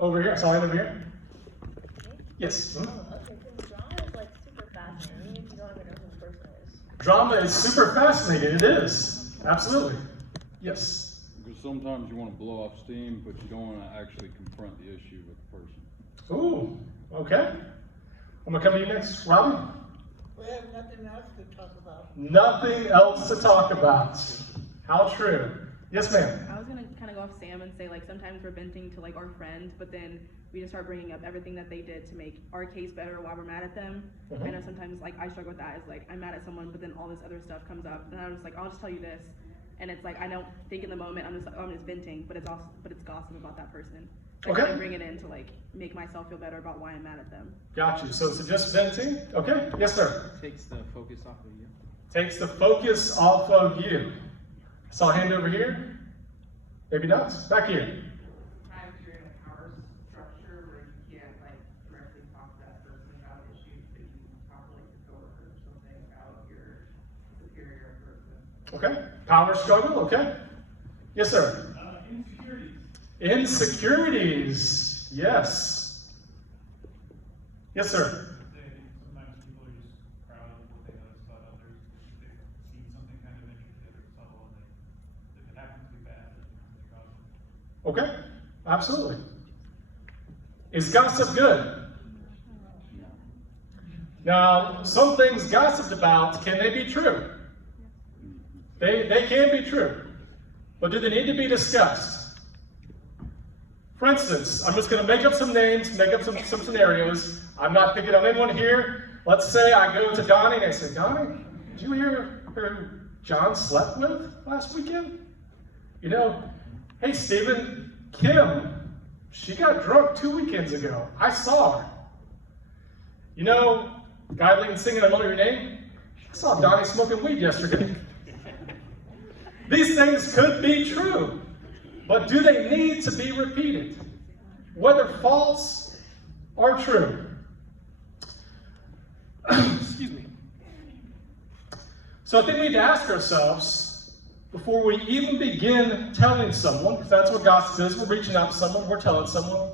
Over here, I saw it over here. Yes. Oh, okay, because drama is like super fascinating, even if you don't even know who the person is. Drama is super fascinating. It is. Absolutely. Yes. Because sometimes you want to blow off steam, but you don't want to actually confront the issue with the person. Ooh, okay. I'm going to come to you next. Robbie? We have nothing else to talk about. Nothing else to talk about. How true. Yes, ma'am. I was gonna kind of go off Sam and say, like, sometimes we're venting to like our friend, but then we just start bringing up everything that they did to make our case better while we're mad at them. Mhm. I know sometimes like I struggle with that. Is like I'm mad at someone, but then all this other stuff comes up, and I'm just like, I'll just tell you this, and it's like I don't think in the moment. I'm just like, oh, I'm just venting, but it's gossip about that person. So Okay. I kind of bring it in to like make myself feel better about why I'm mad at them. Got you. So it's just venting? Okay. Yes, sir. Takes the focus off of you. Takes the focus off of you. I saw a hand over here. Maybe not. Back here. Sometimes you're in a power structure where you can't like directly talk to that person about issues, but you can talk to like your coworker or something about your superior person. Okay. Power struggle. Okay. Yes, sir. Insecurities. Insecurities. Yes. Yes, sir. Sometimes people are just proud of what they notice about others. They've seen something kind of intricate or subtle, and if it happens to be bad, then they gossip. Okay. Absolutely. Is gossip good? Now, some things gossiped about, can they be true? They can be true. But do they need to be discussed? For instance, I'm just going to make up some names, make up some scenarios. I'm not picking on anyone here. Let's say I go to Donnie and I say, Donnie, did you hear who John slept with last weekend? You know, hey, Stephen, Kim, she got drunk 2 weekends ago. I saw her. You know, guy leading singing, I know your name. I saw Donnie smoking weed yesterday. These things could be true, but do they need to be repeated? Whether false or true. Excuse me. So I think we need to ask ourselves, before we even begin telling someone, because that's what gossip is, we're reaching out to someone, we're telling someone,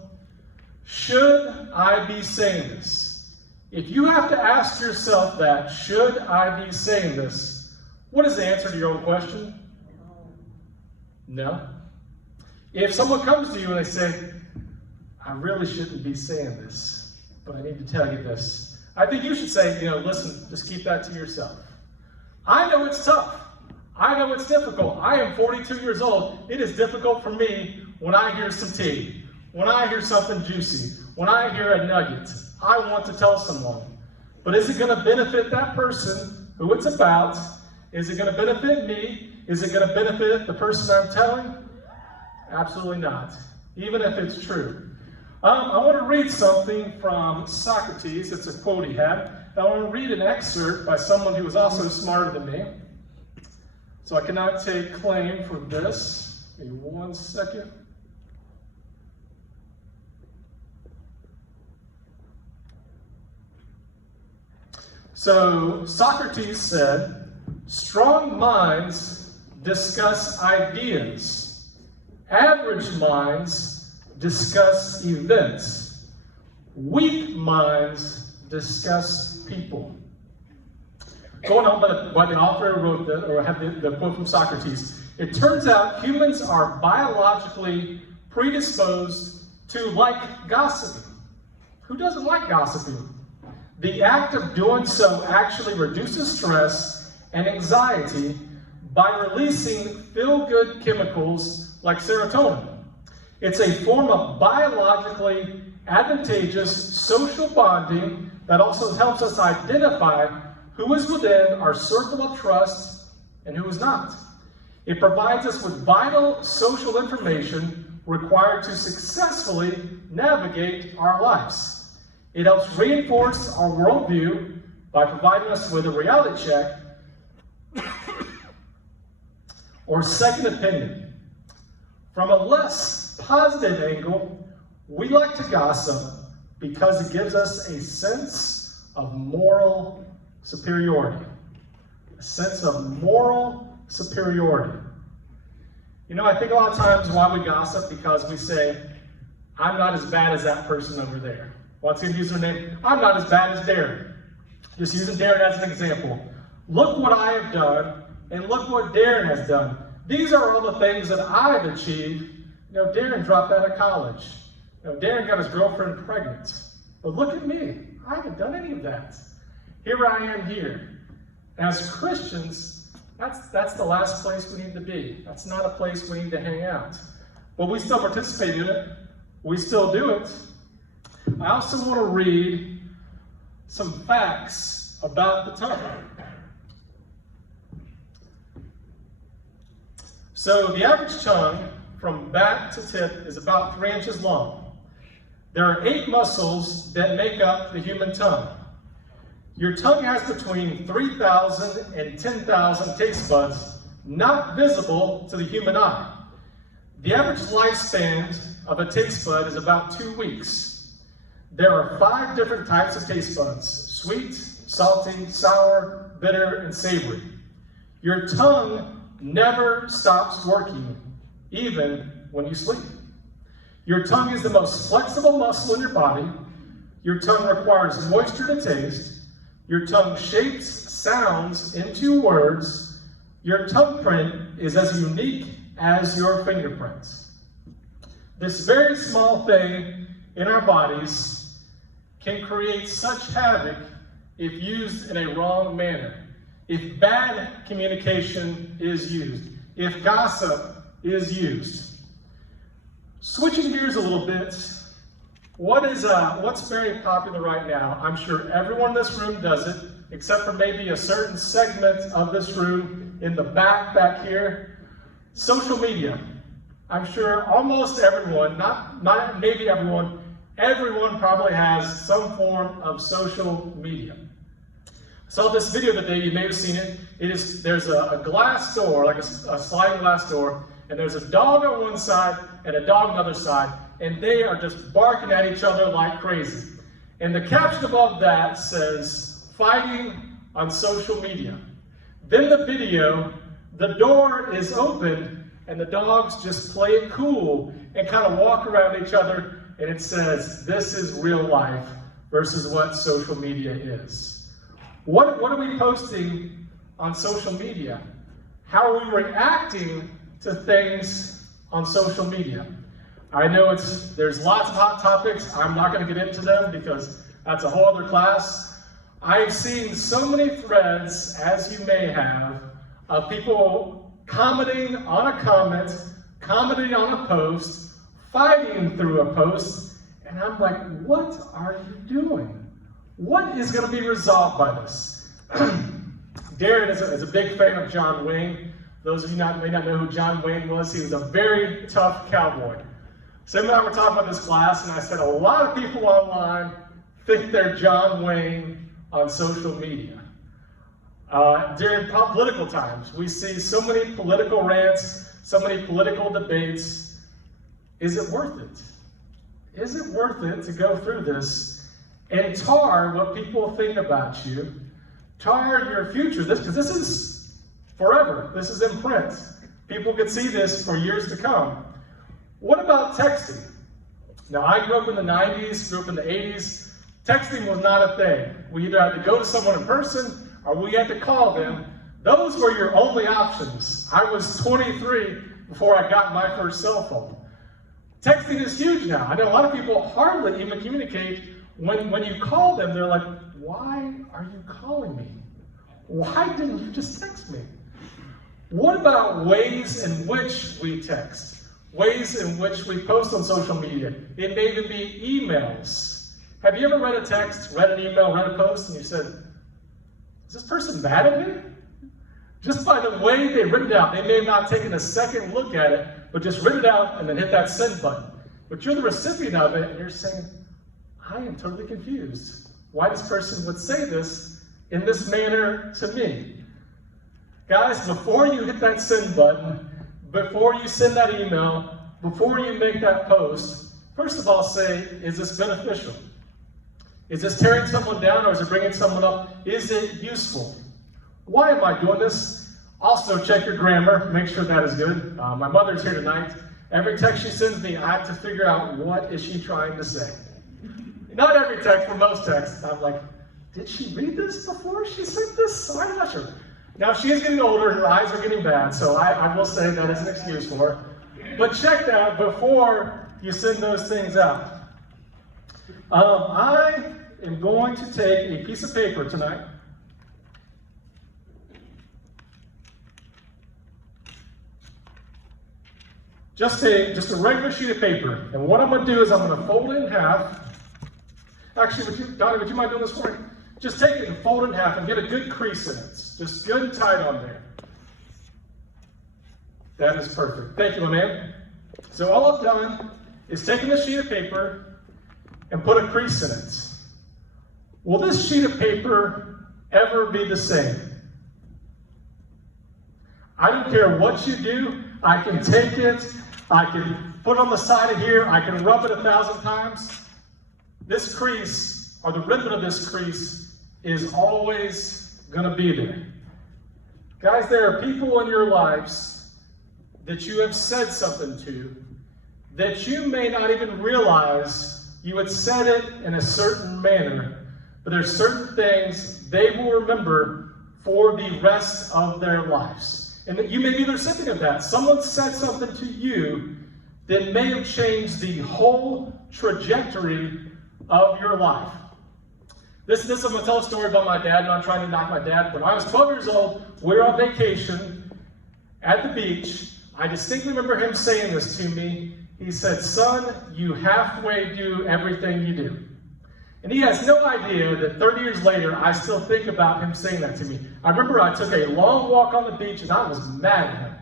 should I be saying this? If you have to ask yourself that, should I be saying this? What is the answer to your own question? No. If someone comes to you and they say, I really shouldn't be saying this, but I need to tell you this, I think you should say, listen, just keep that to yourself. I know it's tough. I know it's difficult. I am 42 years old. It is difficult for me when I hear some tea, when I hear something juicy, when I hear a nugget. I want to tell someone. But is it going to benefit that person who it's about? Is it going to benefit me? Is it going to benefit the person I'm telling? Absolutely not, even if it's true. I want to read something from Socrates. It's a quote he had. I want to read an excerpt by someone who was also smarter than me. So I cannot take claim for this. Give me 1 second. So Socrates said, strong minds discuss ideas. Average minds discuss events. Weak minds discuss people. Going on by the author wrote or had the quote from Socrates, it turns out humans are biologically predisposed to like gossiping. Who doesn't like gossiping? The act of doing so actually reduces stress and anxiety by releasing feel-good chemicals like serotonin. It's a form of biologically advantageous social bonding that also helps us identify who is within our circle of trust and who is not. It provides us with vital social information required to successfully navigate our lives. It helps reinforce our worldview by providing us with a reality check or second opinion. From a less positive angle, we like to gossip because it gives us a sense of moral superiority. A sense of moral superiority. I think a lot of times why we gossip because we say, I'm not as bad as that person over there. Once again, use their name. I'm not as bad as Darren. Just using Darren as an example. Look what I have done, and look what Darren has done. These are all the things that I've achieved. You know, Darren dropped out of college. You know, Darren got his girlfriend pregnant. But look at me. I haven't done any of that. Here I am here. As Christians, that's the last place we need to be. That's not a place we need to hang out. But we still participate in it. We still do it. I also want to read some facts about the tongue. So the average tongue from back to tip is about 3 inches long. There are 8 muscles that make up the human tongue. Your tongue has between 3,000 and 10,000 taste buds, not visible to the human eye. The average lifespan of a taste bud is about 2 weeks. There are 5 different types of taste buds: sweet, salty, sour, bitter, and savory. Your tongue never stops working, even when you sleep. Your tongue is the most flexible muscle in your body. Your tongue requires moisture to taste. Your tongue shapes sounds into words. Your tongue print is as unique as your fingerprints. This very small thing in our bodies can create such havoc if used in a wrong manner. If bad communication is used, if gossip is used. Switching gears a little bit, what's very popular right now? I'm sure everyone in this room does it, except for maybe a certain segment of this room in the back here. Social media. I'm sure almost everyone, not maybe everyone probably has some form of social media. I saw this video today, you may have seen it. There's a glass door, like a sliding glass door, and there's a dog on one side and a dog on the other side, and they are just barking at each other like crazy. And the caption above that says, "Fighting on social media." Then the video, the door is open, and the dogs just play it cool and kind of walk around each other, and it says, "This is real life versus what social media is." What are we posting on social media? How are we reacting to things on social media? I know there's lots of hot topics. I'm not going to get into them because that's a whole other class. I've seen so many threads, as you may have, of people commenting on a comment, commenting on a post, fighting through a post, and I'm like, what are you doing? What is going to be resolved by this? Darren is a big fan of John Wayne. Those of you may not know who John Wayne was. He was a very tough cowboy. Sam and I were talking about this class, and I said a lot of people online think they're John Wayne on social media. During political times, we see so many political rants, so many political debates. Is it worth it? Is it worth it to go through this and tar what people think about you, tar your future, because this is forever. This is in print. People could see this for years to come. What about texting? Now, I grew up in the 90s, grew up in the 80s. Texting was not a thing. We either had to go to someone in person or we had to call them. Those were your only options. I was 23 before I got my first cell phone. Texting is huge now. I know a lot of people hardly even communicate. When you call them, they're like, why are you calling me? Why didn't you just text me? What about ways in which we text? Ways in which we post on social media? It may even be emails. Have you ever read a text, read an email, read a post, and you said, is this person mad at me? Just by the way they written it out. They may have not taken a second look at it, but just written it out and then hit that send button. But you're the recipient of it, and you're saying, I am totally confused why this person would say this in this manner to me. Guys, before you hit that send button, before you send that email, before you make that post, first of all say, is this beneficial? Is this tearing someone down or is it bringing someone up? Is it useful? Why am I doing this? Also, check your grammar, make sure that is good. My mother's here tonight. Every text she sends me, I have to figure out what is she trying to say. Not every text, but most texts. I'm like, did she read this before she sent this? I'm not sure. Now, she is getting older, her eyes are getting bad, so I will say that is an excuse for her. But check that before you send those things out. I am going to take a piece of paper tonight. Just a regular sheet of paper. And what I'm going to do is I'm going to fold it in half. Actually, Donnie, would you mind doing this for me? Just take it and fold it in half and get a good crease in it. Just good and tight on there. That is perfect. Thank you, my man. So all I've done is taken the sheet of paper and put a crease in it. Will this sheet of paper ever be the same? I don't care what you do. I can take it, I can put it on the side of here, I can rub it 1,000 times. This crease, or the ribbon of this crease, is always going to be there. Guys, there are people in your lives that you have said something to that you may not even realize you had said it in a certain manner, but there's certain things they will remember for the rest of their lives. And that you may be the recipient of that. Someone said something to you that may have changed the whole trajectory of your life. I'm going to tell a story about my dad. I'm not trying to knock my dad. When I was 12 years old, we were on vacation at the beach. I distinctly remember him saying this to me. He said, "Son, you halfway do everything you do." And he has no idea that 30 years later, I still think about him saying that to me. I remember I took a long walk on the beach and I was mad at him.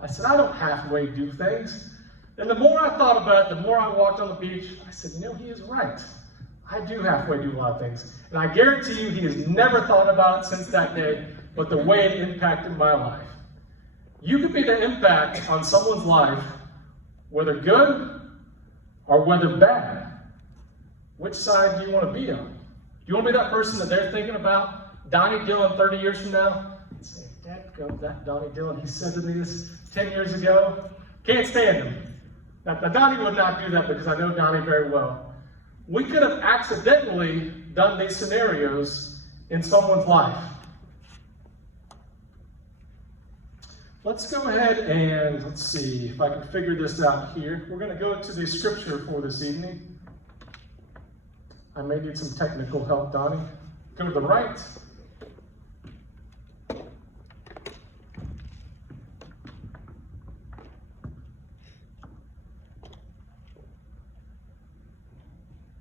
I said, "I don't halfway do things." And the more I thought about it, the more I walked on the beach, I said, he is right. I do halfway do a lot of things. And I guarantee you he has never thought about it since that day, but the way it impacted my life. You could be the impact on someone's life, whether good or whether bad. Which side do you want to be on? Do you want to be that person that they're thinking about? Donnie Dillon 30 years from now? And say, "Dadgum, that Donnie Dillon, he said to me this 10 years ago." Can't stand him. Now, Donnie would not do that because I know Donnie very well. We could have accidentally done these scenarios in someone's life. Let's go ahead and let's see if I can figure this out here. We're going to go to the scripture for this evening. I may need some technical help, Donnie. Go to the right.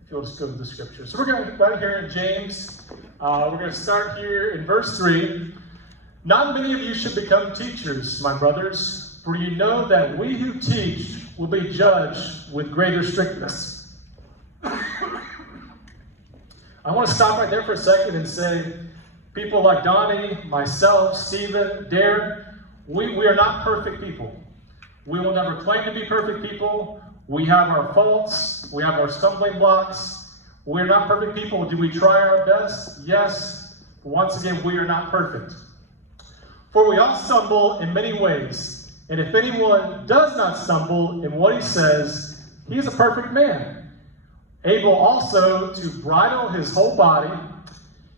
If you'll just go to the scripture. So we're going to right here in James. We're going to start here in verse 3. "Not many of you should become teachers, my brothers, for you know that we who teach will be judged with greater strictness." I want to stop right there for a second and say, people like Donnie, myself, Stephen, Darren, we are not perfect people. We will never claim to be perfect people. We have our faults. We have our stumbling blocks. We're not perfect people. Do we try our best? Yes. Once again, we are not perfect. "For we all stumble in many ways. And if anyone does not stumble in what he says, he is a perfect man, able also to bridle his whole body.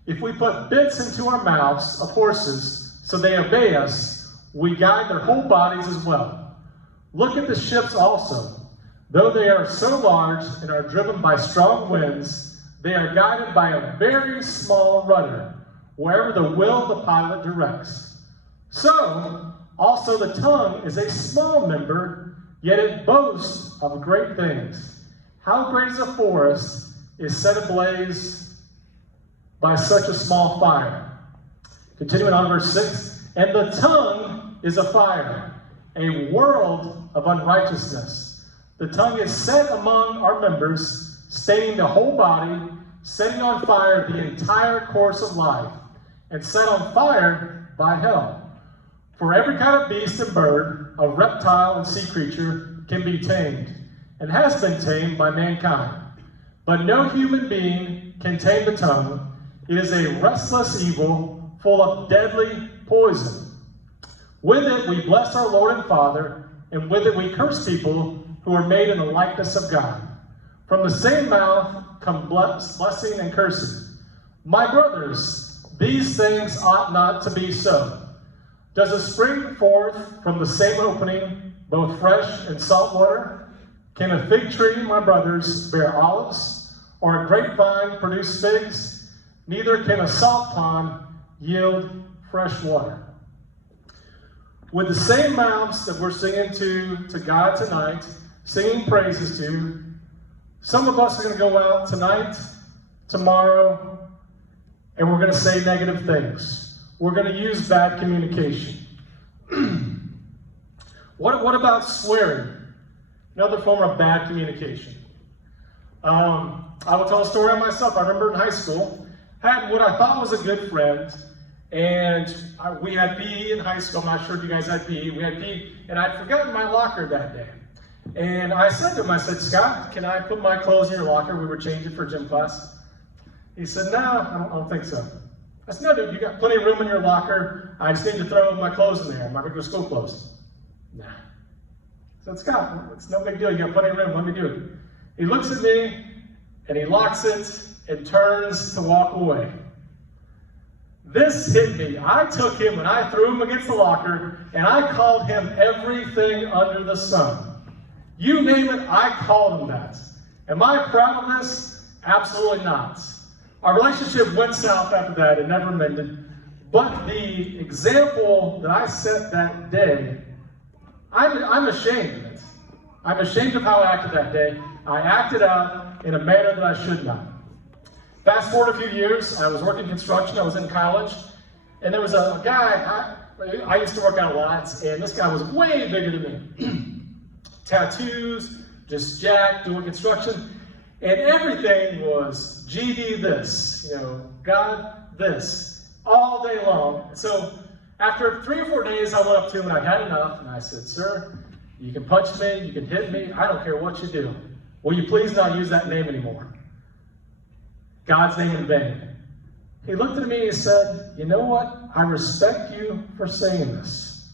If we put bits into our mouths of horses so they obey us, we guide their whole bodies as well. Look at the ships also. Though they are so large and are driven by strong winds, they are guided by a very small rudder, wherever the will of the pilot directs. So, also the tongue is a small member, yet it boasts of great things. How great is a forest is set ablaze by such a small fire." Continuing on verse 6, "And the tongue is a fire, a world of unrighteousness. The tongue is set among our members, staining the whole body, setting on fire the entire course of life, and set on fire by hell. For every kind of beast and bird, of reptile and sea creature can be tamed, and has been tamed by mankind. But no human being can tame the tongue. It is a restless evil, full of deadly poison. With it we bless our Lord and Father, and with it we curse people who are made in the likeness of God. From the same mouth come blessing and cursing. My brothers, these things ought not to be so. Does it spring forth from the same opening, both fresh and salt water? Can a fig tree, my brothers, bear olives, or a grapevine produce figs? Neither can a salt pond yield fresh water. With the same mouths that we're singing to God tonight, singing praises to, some of us are going to go out tonight, tomorrow, and we're going to say negative things. We're going to use bad communication. What about swearing? Another form of bad communication. I will tell a story on myself. I remember in high school, had what I thought was a good friend, and we had PE in high school. I'm not sure if you guys had PE. We had PE, and I'd forgotten my locker that day. And I said to him, I said, Scott, can I put my clothes in your locker? We were changing for gym class. He said, no, I don't think so. I said, no, dude, you got plenty of room in your locker. I just need to throw my clothes in there, my regular school clothes. Nah. I said, Scott, it's no big deal. You got plenty of room. Let me do it. He looks at me, and he locks it and turns to walk away. This hit me. I took him and I threw him against the locker, and I called him everything under the sun. You name it, I called him that. Am I proud of this? Absolutely not. Our relationship went south after that. It never mended. But the example that I set that day, I'm ashamed of it. I'm ashamed of how I acted that day. I acted out in a manner that I should not. Fast forward a few years, I was working construction, I was in college, and there was a guy, I used to work out a lot, and this guy was way bigger than me. Tattoos, just jacked, doing construction, and everything was GD this, God this, all day long. And so after 3 or 4 days, I went up to him and I had enough, and I said, sir, you can punch me, you can hit me, I don't care what you do. Will you please not use that name anymore? God's name in vain. He looked at me and said, you know what? I respect you for saying this.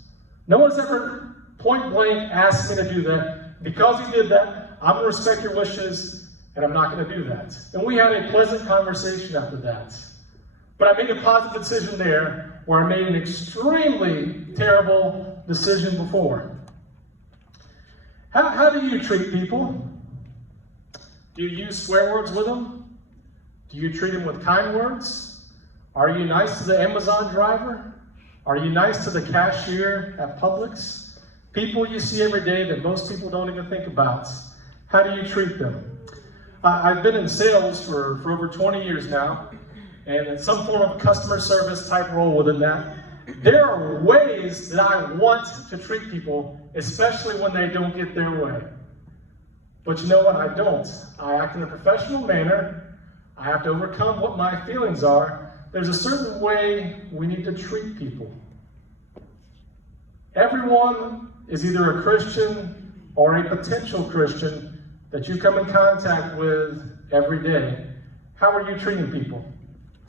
No one's ever point blank asked me to do that. Because you did that, I'm going to respect your wishes, and I'm not going to do that. And we had a pleasant conversation after that. But I made a positive decision there, where I made an extremely terrible decision before. How do you treat people? Do you use swear words with them? Do you treat them with kind words? Are you nice to the Amazon driver? Are you nice to the cashier at Publix? People you see every day that most people don't even think about. How do you treat them? I've been in sales for over 20 years now, and in some form of customer service type role within that. There are ways that I want to treat people, especially when they don't get their way. But you know what? I don't. I act in a professional manner. I have to overcome what my feelings are. There's a certain way we need to treat people. Everyone is either a Christian or a potential Christian that you come in contact with every day. How are you treating people?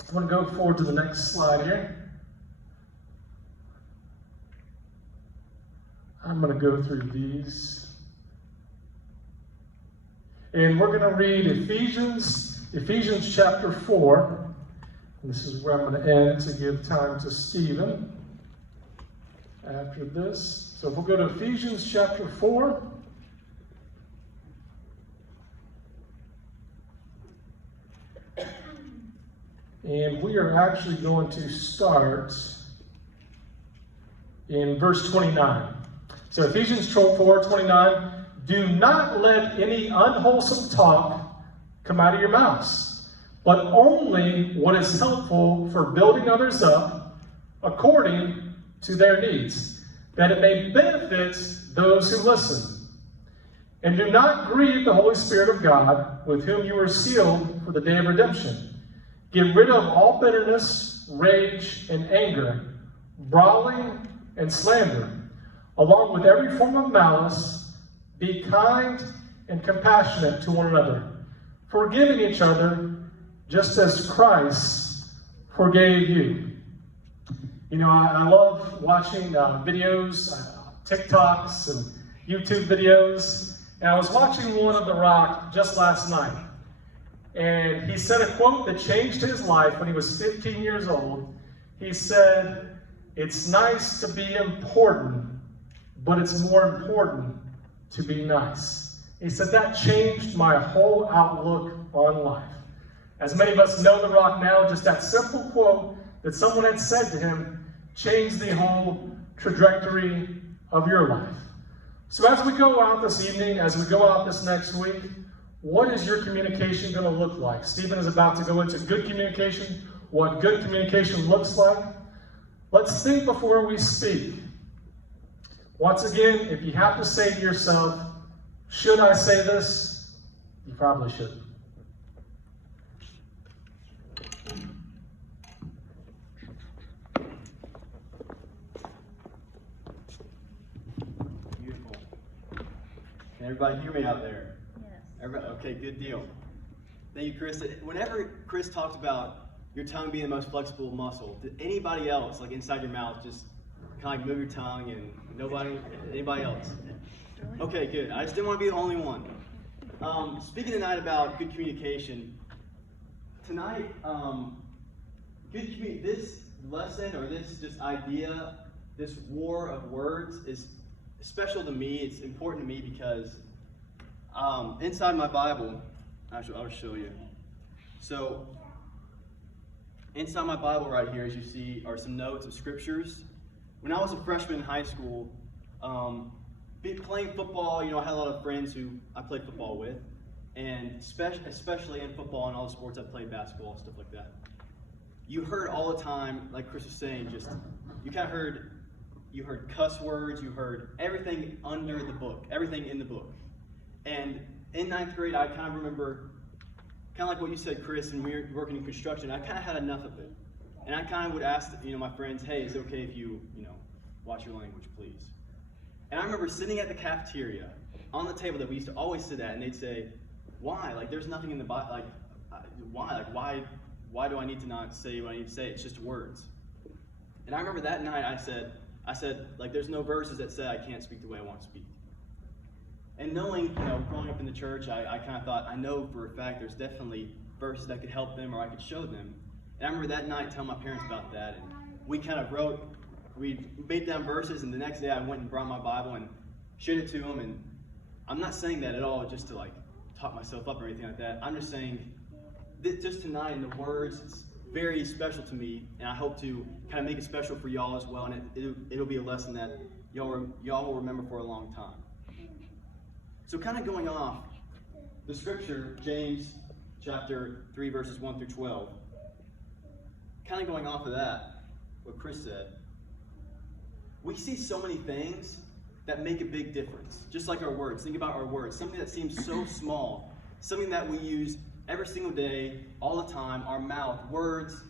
I'm going to go forward to the next slide here. I'm going to go through these. And we're going to read Ephesians chapter 4. And this is where I'm going to end to give time to Stephen after this. So if we'll go to Ephesians chapter 4. And we are actually going to start in verse 29. So Ephesians 4:29, do not let any unwholesome talk come out of your mouths, but only what is helpful for building others up according to their needs, that it may benefit those who listen. And do not grieve the Holy Spirit of God, with whom you are sealed for the day of redemption. Get rid of all bitterness, rage, and anger, brawling, and slander, along with every form of malice. Be kind and compassionate to one another, forgiving each other, just as Christ forgave you. You know, I love watching videos, TikToks, YouTube videos, and I was watching one of The Rock just last night. And he said a quote that changed his life when he was 15 years old. He said, "It's nice to be important, but it's more important to be nice." He said that changed my whole outlook on life. As many of us know The Rock now, just that simple quote that someone had said to him changed the whole trajectory of your life. So as we go out this evening, as we go out this next week, what is your communication going to look like? Stephen is about to go into good communication, what good communication looks like. Let's think before we speak. Once again, if you have to say to yourself, should I say this? You probably should. Beautiful. Can everybody hear me out there? Yes. Everybody, okay, good deal. Thank you, Chris. Whenever Chris talked about your tongue being the most flexible muscle, did anybody else, like inside your mouth, just kind of like move your tongue and anybody else? Okay, good. I just didn't want to be the only one. Speaking tonight about good communication, tonight, this lesson or this just idea, this war of words is special to me. It's important to me because inside my Bible, actually, I'll show you. So, inside my Bible right here, as you see, are some notes of scriptures. When I was a freshman in high school, playing football, I had a lot of friends who I played football with, and especially in football and all the sports I played, basketball, stuff like that. You heard all the time, like Chris was saying, you heard cuss words, you heard everything under the book, everything in the book. And in ninth grade, I kind of remember, kind of like what you said, Chris, and we were working in construction, I kind of had enough of it. And I kind of would ask, my friends, hey, is it okay if you, watch your language, please? And I remember sitting at the cafeteria on the table that we used to always sit at, and they'd say, why? Like, there's nothing in the Bible, why? Like, why do I need to not say what I need to say? It's just words. And I remember that night I said, like, there's no verses that say I can't speak the way I want to speak. And knowing, growing up in the church, I kind of thought, I know for a fact there's definitely verses that could help them or I could show them. And I remember that night telling my parents about that, and we kind of we made down verses, and the next day I went and brought my Bible and shared it to them. And I'm not saying that at all just to like talk myself up or anything like that. I'm just saying that just tonight in the words, it's very special to me, and I hope to kind of make it special for y'all as well, and it'll be a lesson that y'all will remember for a long time. So kind of going off the scripture, James chapter 3, verses 1 through 12, kind of going off of that, what Chris said, we see so many things that make a big difference, just like our words. Think about our words, something that seems so small, something that we use every single day, all the time, our mouth, words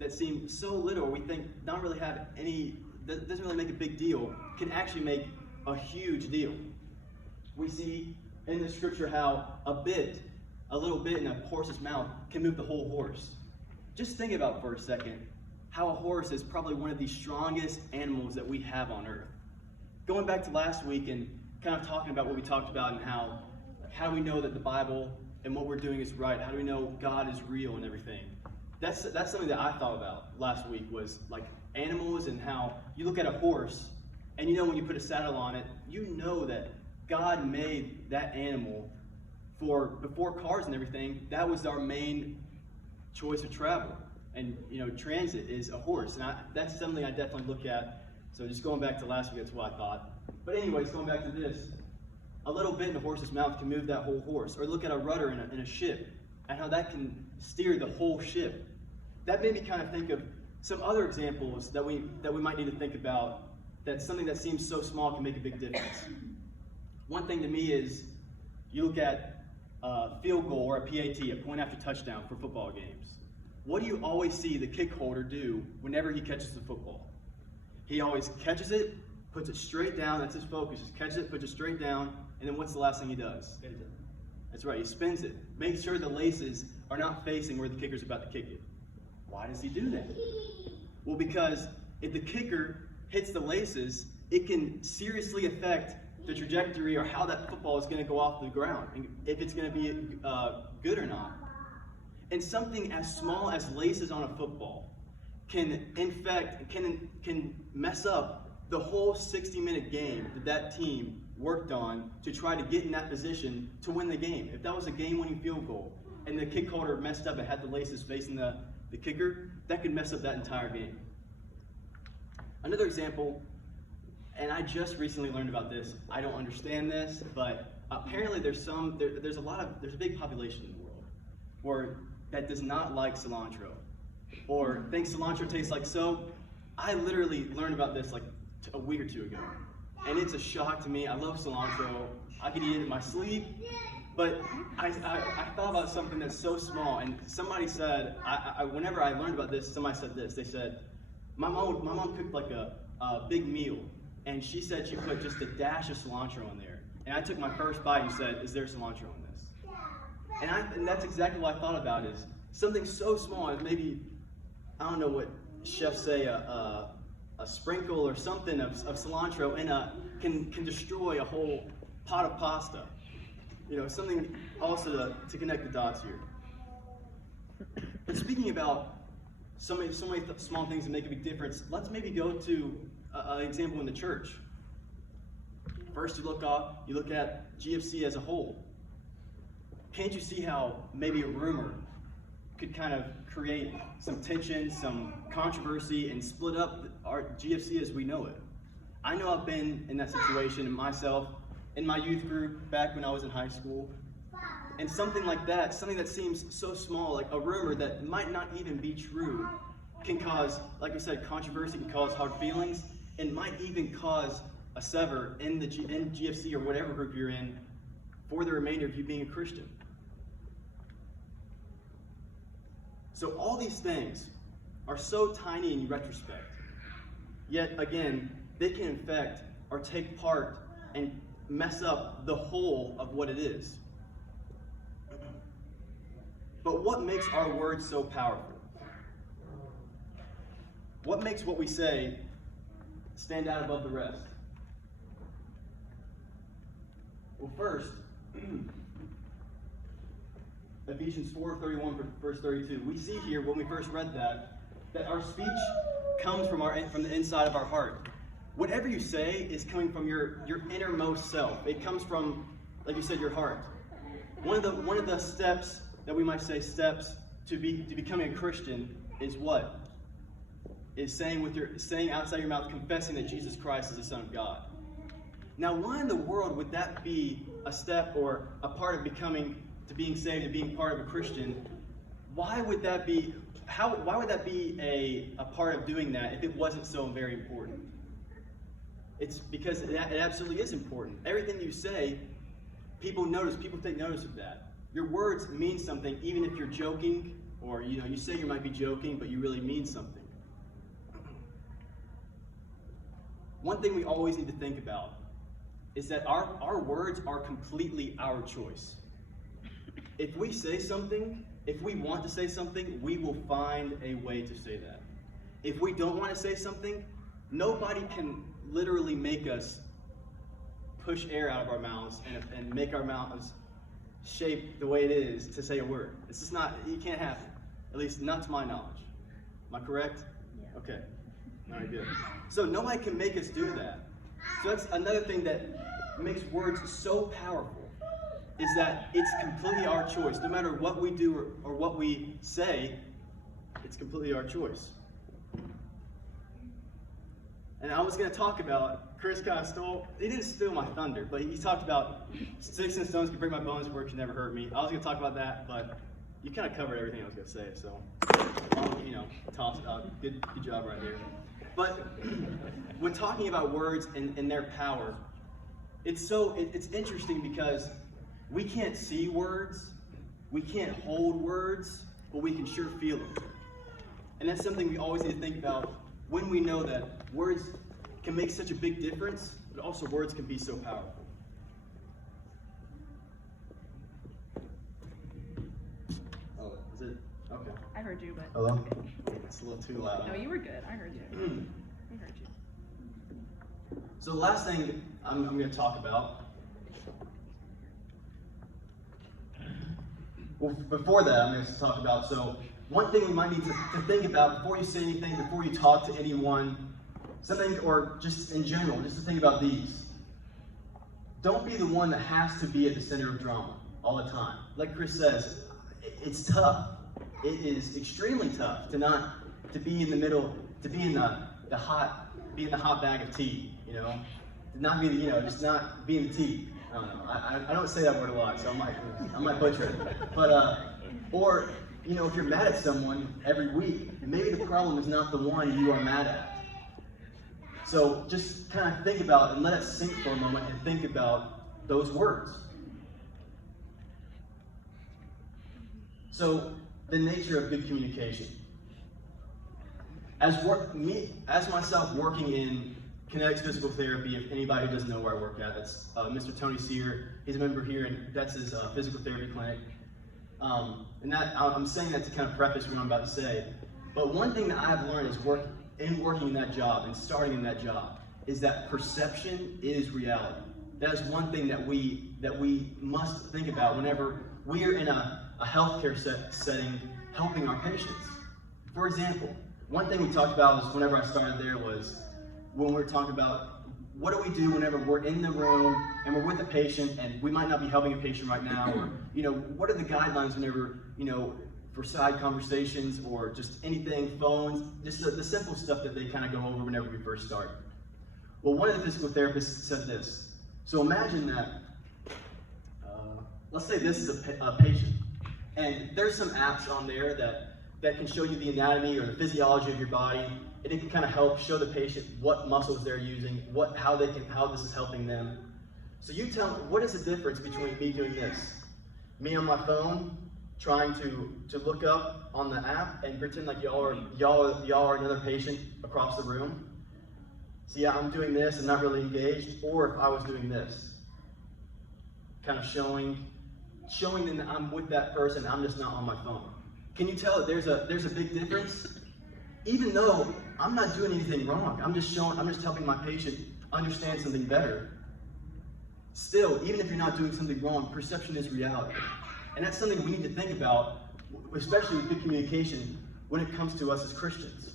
that seem so little, we think don't really have any, that doesn't really make a big deal, can actually make a huge deal. We see in the scripture how a little bit in a horse's mouth can move the whole horse. Just think about for a second how a horse is probably one of the strongest animals that we have on earth. Going back to last week and kind of talking about what we talked about and how do we know that the Bible and what we're doing is right? How do we know God is real and everything? That's something that I thought about last week, was like animals and how you look at a horse and when you put a saddle on it, that God made that animal before cars and everything. That was our main choice of travel. And transit is a horse, and that's something I definitely look at. So just going back to last week, that's what I thought. But anyways, going back to this, a little bit in a horse's mouth can move that whole horse. Or look at a rudder in a ship, and how that can steer the whole ship. That made me kind of think of some other examples that we might need to think about, that something that seems so small can make a big difference. One thing to me is, you look at a field goal or a PAT, a point after touchdown for football games. What do you always see the kick holder do whenever he catches the football? He always catches it, puts it straight down, that's his focus, just catches it, puts it straight down, and then what's the last thing he does? Spins it. That's right, he spins it. Makes sure the laces are not facing where the kicker's about to kick it. Why does he do that? Well, because if the kicker hits the laces, it can seriously affect the trajectory or how that football is going to go off the ground, and if it's going to be good or not. And something as small as laces on a football can infect, can mess up the whole 60-minute game that team worked on to try to get in that position to win the game. If that was a game-winning field goal and the kick holder messed up and had the laces facing the kicker, that could mess up that entire game. Another example, and I just recently learned about this. I don't understand this, but apparently there's a big population in the world that does not like cilantro, or thinks cilantro tastes like soap. I literally learned about this like a week or two ago, and it's a shock to me. I love cilantro. I could eat it in my sleep, but I thought about something that's so small, and somebody said, whenever I learned about this, somebody said this. They said, my mom cooked like a big meal, and she said she put just a dash of cilantro in there. And I took my first bite and said, is there cilantro in this? And that's exactly what I thought about, is something so small as maybe, I don't know what chefs say, a sprinkle or something of cilantro can destroy a whole pot of pasta. You know, something also to connect the dots here. But speaking about so many small things that make a big difference, let's maybe go to an example in the church. First, you look at GFC as a whole. Can't you see how maybe a rumor could kind of create some tension, some controversy, and split up our GFC as we know it? I know I've been in that situation myself, in my youth group back when I was in high school. And something like that, something that seems so small, like a rumor that might not even be true, can cause, like I said, controversy, can cause hard feelings, and might even cause a sever in GFC or whatever group you're in for the remainder of you being a Christian. So all these things are so tiny in retrospect, yet again, they can infect or take part and mess up the whole of what it is. But what makes our words so powerful? What makes what we say stand out above the rest? Well, first, Ephesians 4:31 verse 32. We see here when we first read that our speech comes from the inside of our heart. Whatever you say is coming from your innermost self. It comes from, like you said, your heart. One of the steps that we might say steps to becoming a Christian is what? Is saying outside your mouth, confessing that Jesus Christ is the Son of God. Now, why in the world would that be a step or a part of being saved and being part of a Christian? Why would that be a part of doing that if it wasn't so very important? It's because it absolutely is important. Everything you say, people take notice of that. Your words mean something, even if you're joking, or you say you might be joking, but you really mean something. One thing we always need to think about is that our words are completely our choice. If we say something, if we want to say something, we will find a way to say that. If we don't want to say something, nobody can literally make us push air out of our mouths and make our mouths shape the way it is to say a word. It's just not, it can't happen. At least not to my knowledge. Am I correct? Yeah. Okay. All right, good. So nobody can make us do that. So that's another thing that makes words so powerful, is that it's completely our choice. No matter what we do or what we say, it's completely our choice. And I was going to talk about, Chris kind of he didn't steal my thunder, but he talked about sticks and stones can break my bones, words can never hurt me. I was going to talk about that, but you kind of covered everything I was going to say, so, toss it out. Good job right there. But when talking about words and their power, it's interesting because we can't see words, we can't hold words, but we can sure feel them. And that's something we always need to think about when we know that words can make such a big difference, but also words can be so powerful. Oh, is it? Okay. I heard you, but. Hello? It's a little too loud. No, you were good. I heard you. I heard you. So the last thing I'm going to talk about. Well, before that, I'm going to talk about, so one thing we might need to think about before you say anything, before you talk to anyone, something, or just in general, just to think about these. Don't be the one that has to be at the center of drama all the time. Like Chris says, it's tough. It is extremely tough to be in the middle, to be in the hot bag of tea, you know? To not be, just not be in the tea. I don't know. I don't say that word a lot, so I might butcher it. But, or, if you're mad at someone every week, maybe the problem is not the one you are mad at. So just kind of think about and let it sink for a moment and think about those words. So the nature of good communication. As myself working in Kinetics Physical Therapy, if anybody who doesn't know where I work at, that's Mr. Tony Sear. He's a member here, and that's his physical therapy clinic. And I'm saying that to kind of preface what I'm about to say. But one thing that I've learned is working in that job and starting in that job is that perception is reality. That is one thing that we must think about whenever we are in a healthcare setting helping our patients. For example, one thing we talked about was whenever I started there was when we were talking about what do we do whenever we're in the room and we're with a patient and we might not be helping a patient right now, or what are the guidelines whenever for side conversations or just anything, phones, just the simple stuff that they kind of go over whenever we first start. Well, one of the physical therapists said this. So imagine that, let's say this is a patient, and there's some apps on there that can show you the anatomy or the physiology of your body, and it can kind of help show the patient what muscles they're using, how this is helping them. So you tell me, what is the difference between me doing this? Me on my phone, trying to look up on the app and pretend like y'all are another patient across the room. So yeah, I'm doing this and not really engaged, or if I was doing this, kind of showing them that I'm with that person, I'm just not on my phone. Can you tell that there's a big difference? Even though I'm not doing anything wrong, I'm just helping my patient understand something better. Still, even if you're not doing something wrong, perception is reality. And that's something we need to think about, especially with good communication, when it comes to us as Christians.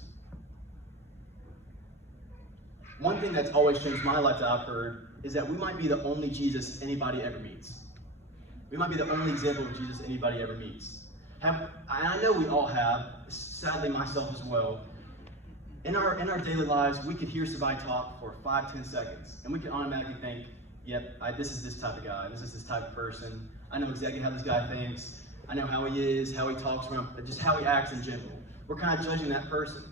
One thing that's always changed my life that I've heard is that we might be the only Jesus anybody ever meets. We might be the only example of Jesus anybody ever meets. I know we all have, sadly myself as well. In our daily lives, we could hear somebody talk for 5-10 seconds, and we can automatically think, yep, this is this type of guy, this is this type of person. I know exactly how this guy thinks. I know how he is, how he talks around, just how he acts in general. We're kind of judging that person.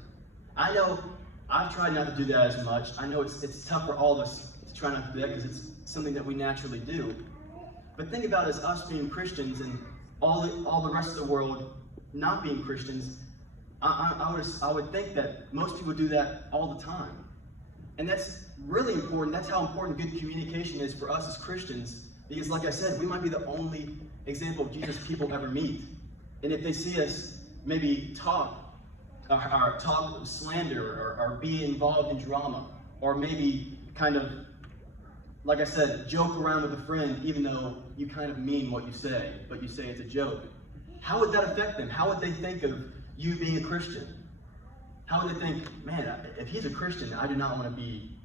I know I've tried not to do that as much. I know it's tough for all of us to try not to do that because it's something that we naturally do. But think about as us being Christians and all the rest of the world not being Christians, I would think that most people do that all the time. And that's really important. That's how important good communication is for us as Christians. Because like I said, we might be the only example of Jesus people ever meet. And if they see us maybe talk slander or be involved in drama, or maybe kind of, like I said, joke around with a friend even though you kind of mean what you say, but you say it's a joke, how would that affect them? How would they think of you being a Christian? How would they think, man, if he's a Christian, I do not want to be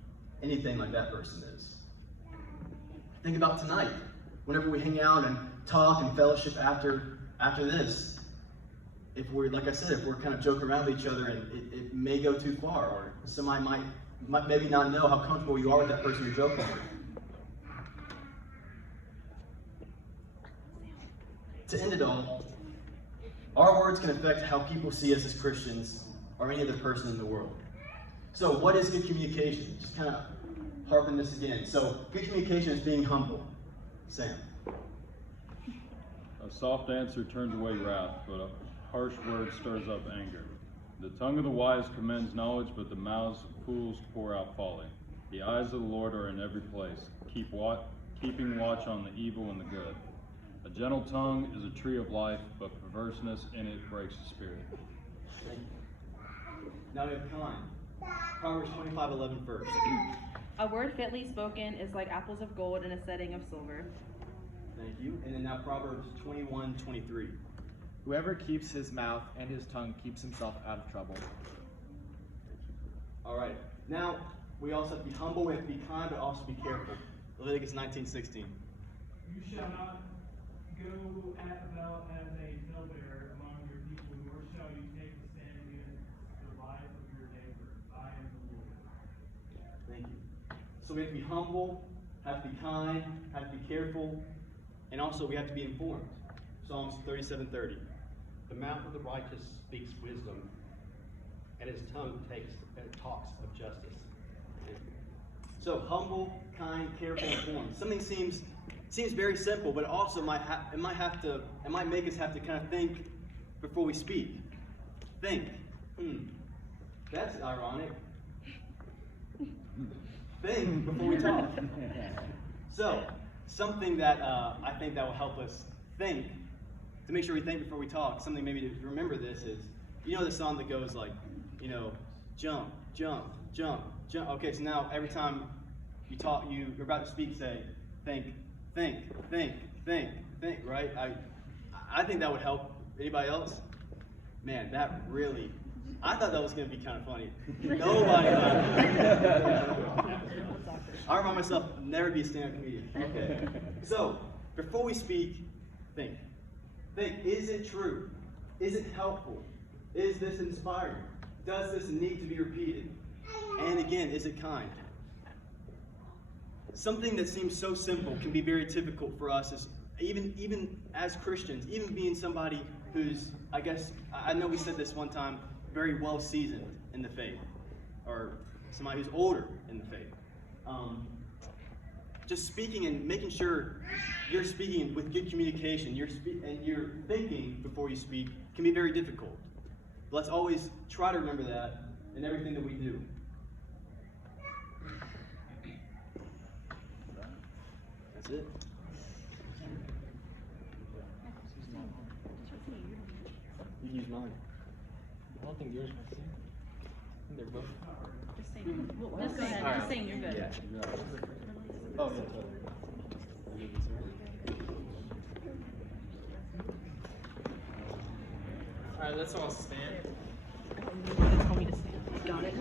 anything like that person is? Think about tonight. Whenever we hang out and talk and fellowship after this, if we're, like I said, if we're kind of joking around with each other and it may go too far, or somebody might maybe not know how comfortable you are with that person you're joking with. To end it all, our words can affect how people see us as Christians or any other person in the world. So what is good communication? Just kind of harping this again. So good communication is being humble. Sam. A soft answer turns away wrath, but a harsh word stirs up anger. The tongue of the wise commends knowledge, but the mouths of fools pour out folly. The eyes of the Lord are in every place, keeping watch on the evil and the good. A gentle tongue is a tree of life, but perverseness in it breaks the spirit. Now we have time. Proverbs 25:11 first. A word fitly spoken is like apples of gold in a setting of silver. Thank you. And then now Proverbs 21:23. Whoever keeps his mouth and his tongue keeps himself out of trouble. All right. Now we also have to be humble. We have to be kind, but also be careful. Leviticus 19:16. You shall not go about as a talebearer among your people, nor shall you take a stand against the life of your neighbor. I am the Lord. Thank you. So we have to be humble, have to be kind, have to be careful, and also we have to be informed. Psalms 37:30. The mouth of the righteous speaks wisdom, and his tongue talks of justice. So humble, kind, careful, informed. Something seems very simple, but also it might make us have to kind of think before we speak. Think. That's ironic. Think before we talk. So something that I think that will help us think, to make sure we think before we talk. Something maybe to remember this is, you know the song that goes like, jump, jump, jump, jump. Okay, so now every time you talk, you're about to speak, say, think, think, think, think, think, right? I think that would help. Anybody else? Man, that really, I thought that was going to be kind of funny. Nobody I remind myself, never be a stand-up comedian. Okay. So, before we speak, think. Think, is it true? Is it helpful? Is this inspiring? Does this need to be repeated? And again, is it kind? Something that seems so simple can be very difficult for us as even as Christians, even being somebody who's, I know we said this one time, very well seasoned in the faith, or somebody who's older in the faith. Just speaking and making sure you're speaking with good communication, and you're thinking before you speak can be very difficult. Let's always try to remember that in everything that we do. That's it. You can use mine. I don't think yours was seen. I think they're both. Just go ahead. Just saying you're good. Yeah. Oh, yeah. Alright, let's all stand. Told me to stand. Got it.